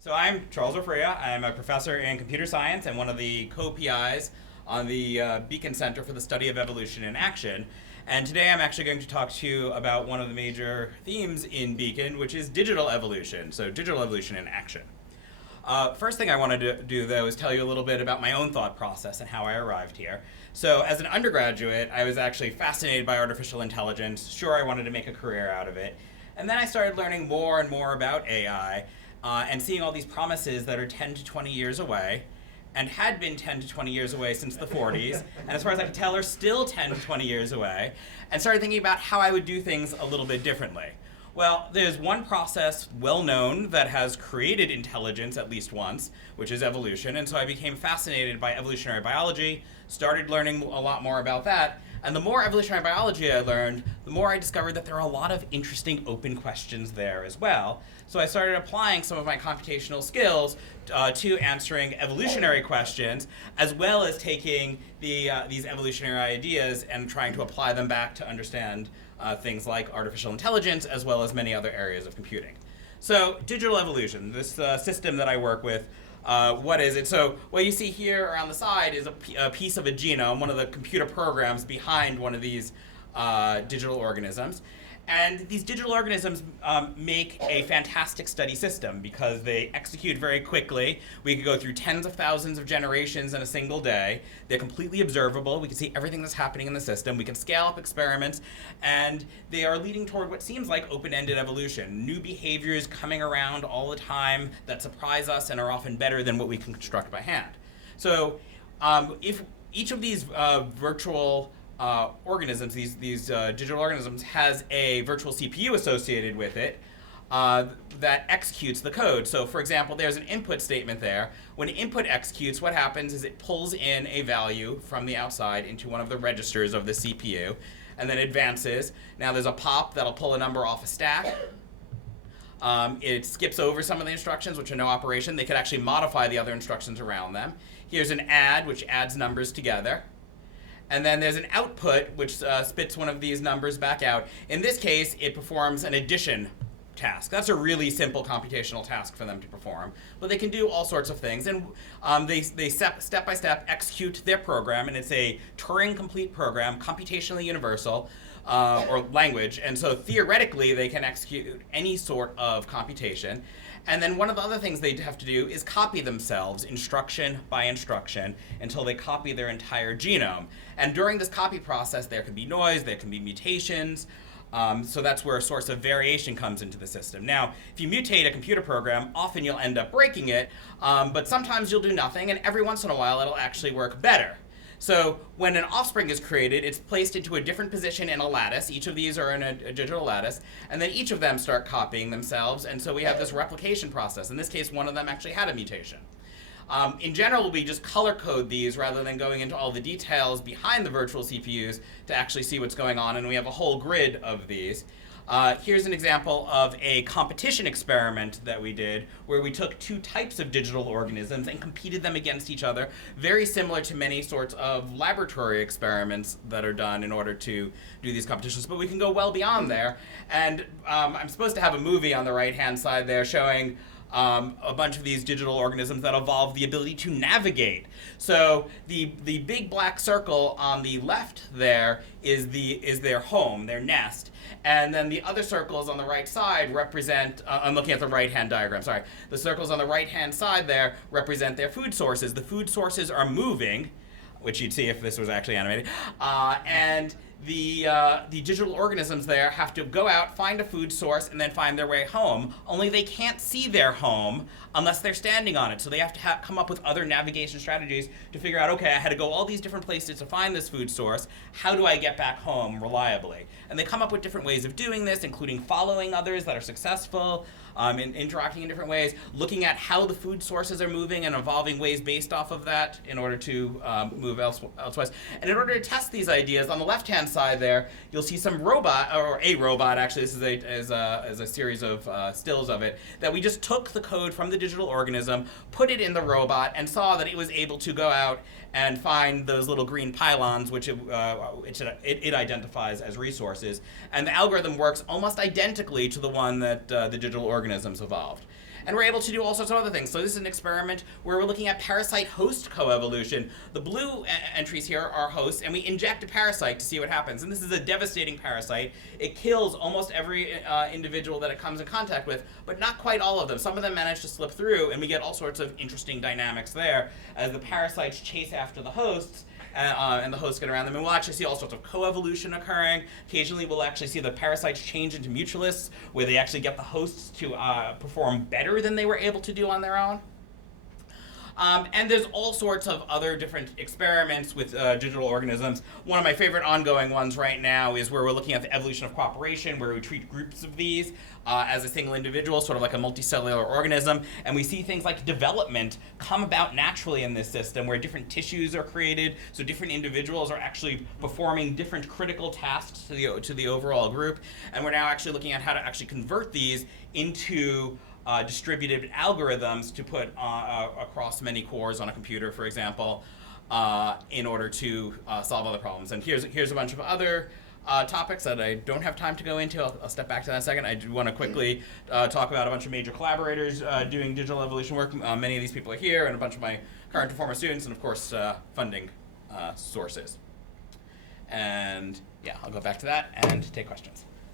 So I'm Charles Ofria. I'm a professor in computer science and one of the co-PIs on the Beacon Center for the Study of Evolution in Action. And today I'm actually going to talk to you about one of the major themes in Beacon, which is digital evolution. So digital evolution in action. First thing I wanted to do, though, is tell you a little bit about my own thought process and how I arrived here. So as an undergraduate, I was actually fascinated by artificial intelligence. Sure, I wanted to make a career out of it. And then I started learning more and more about AI and seeing all these promises that are 10 to 20 years away and had been 10 to 20 years away since the 40s, and as far as I can tell are still 10 to 20 years away, and started thinking about how I would do things a little bit differently. Well, there's one process well known that has created intelligence at least once, which is evolution, and so I became fascinated by evolutionary biology, started learning a lot more about that, and the more evolutionary biology I learned, the more I discovered that there are a lot of interesting open questions there as well. So I started applying some of my computational skills to answering evolutionary questions, as well as taking these evolutionary ideas and trying to apply them back to understand things like artificial intelligence, as well as many other areas of computing. So digital evolution, this system that I work with, what is it? So what you see here around the side is a piece of a genome, one of the computer programs behind one of these digital organisms. And these digital organisms make a fantastic study system because they execute very quickly. We could go through tens of thousands of generations in a single day. They're completely observable. We can see everything that's happening in the system. We can scale up experiments, and they are leading toward what seems like open-ended evolution. New behaviors coming around all the time that surprise us and are often better than what we can construct by hand. So if each of these virtual organisms, these digital organisms, has a virtual CPU associated with it that executes the code. So for example, there's an input statement there. When input executes, what happens is it pulls in a value from the outside into one of the registers of the CPU, and then advances. Now there's a pop that'll pull a number off a stack. It skips over some of the instructions, which are no operation. They could actually modify the other instructions around them. Here's an add, which adds numbers together. And then there's an output, which spits one of these numbers back out. In this case, it performs an addition task. That's a really simple computational task for them to perform. But they can do all sorts of things. And they step by step execute their program. And it's a Turing-complete program, computationally universal, or language. And so theoretically, they can execute any sort of computation. And then one of the other things they have to do is copy themselves instruction by instruction until they copy their entire genome. And during this copy process, there can be noise, there can be mutations. So that's where a source of variation comes into the system. Now, if you mutate a computer program, often you'll end up breaking it, but sometimes you'll do nothing, and every once in a while it'll actually work better. So when an offspring is created, it's placed into a different position in a lattice. Each of these are in a digital lattice, and then each of them start copying themselves, and so we have this replication process. In this case, one of them actually had a mutation. In general, we just color code these rather than going into all the details behind the virtual CPUs to actually see what's going on, and we have a whole grid of these. Here's an example of a competition experiment that we did where we took two types of digital organisms and competed them against each other, very similar to many sorts of laboratory experiments that are done in order to do these competitions, but we can go well beyond there. And I'm supposed to have a movie on the right-hand side there showing a bunch of these digital organisms that evolve the ability to navigate. So the big black circle on the left there is their home, their nest. And then the other circles on the right side represent, I'm looking at the right-hand diagram, sorry. The circles on the right-hand side there represent their food sources. The food sources are moving, which you'd see if this was actually animated. And the digital organisms there have to go out, find a food source, and then find their way home. Only they can't see their home unless they're standing on it. So they have to come up with other navigation strategies to figure out, okay, I had to go all these different places to find this food source. How do I get back home reliably? And they come up with different ways of doing this, including following others that are successful, interacting in different ways, looking at how the food sources are moving and evolving ways based off of that in order to move elsewise. And in order to test these ideas, on the left-hand side there, you'll see some robot, or a robot actually, this is a series of stills of it, that we just took the code from the digital organism, put it in the robot, and saw that it was able to go out and find those little green pylons, which it identifies as resources. And the algorithm works almost identically to the one that the digital organisms evolved. And we're able to do all sorts of other things. So this is an experiment where we're looking at parasite-host coevolution. The blue entries here are hosts, and we inject a parasite to see what happens. And this is a devastating parasite. It kills almost every individual that it comes in contact with, but not quite all of them. Some of them manage to slip through, and we get all sorts of interesting dynamics there as the parasites chase after the hosts, and the hosts get around them. And we'll actually see all sorts of coevolution occurring. Occasionally, we'll actually see the parasites change into mutualists, where they actually get the hosts to perform better than they were able to do on their own. And there's all sorts of other different experiments with digital organisms. One of my favorite ongoing ones right now is where we're looking at the evolution of cooperation, where we treat groups of these as a single individual, sort of like a multicellular organism. And we see things like development come about naturally in this system, where different tissues are created, so different individuals are actually performing different critical tasks to the overall group. And we're now actually looking at how to actually convert these into distributed algorithms to put across many cores on a computer, for example, in order to solve other problems. And here's a bunch of other topics that I don't have time to go into. I'll step back to that in a second. I do want to quickly talk about a bunch of major collaborators doing digital evolution work. Many of these people are here, and a bunch of my current and former students, and of course funding sources. And yeah, I'll go back to that and take questions.